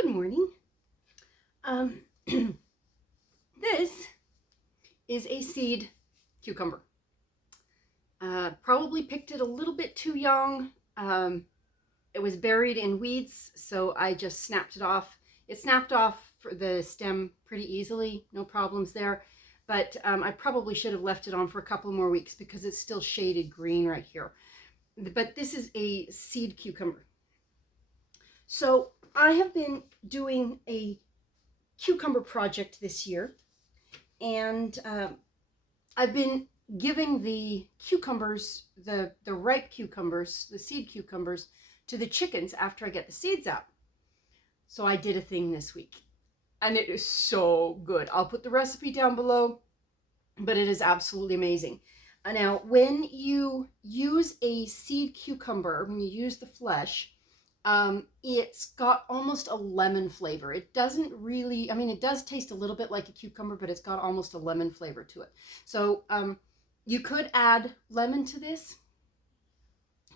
Good morning. Um, this is a seed cucumber. Probably picked it a little bit too young. It was buried in weeds, so I just snapped it off. It snapped off for the stem pretty easily, no problems there. But I probably should have left it on for a couple more weeks because it's still shaded green right here. But this is a seed cucumber. So I have been doing a cucumber project this year, and I've been giving the cucumbers, the ripe cucumbers, the seed cucumbers, to the chickens after I get the seeds out. So I did a thing this week, and it is so good. I'll put the recipe down below, but it is absolutely amazing. Now, when you use a seed cucumber, when you use the flesh, it's got almost a lemon flavor. It doesn't really, it does taste a little bit like a cucumber, but it's got almost a lemon flavor to it. So you could add lemon to this,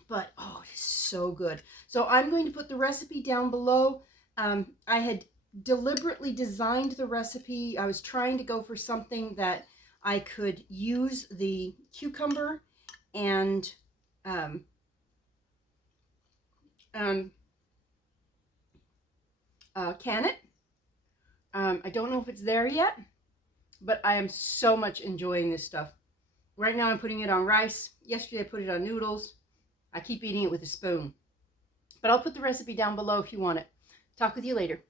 but oh, it is so good. So I'm going to put the recipe down below. I had deliberately designed the recipe. I was trying to go for something that I could use the cucumber and can it. I don't know if it's there yet, but I am so much enjoying this stuff. Right now I'm putting it on rice. Yesterday I put it on noodles. I keep eating it with a spoon. But I'll put the recipe down below if you want it. Talk with you later.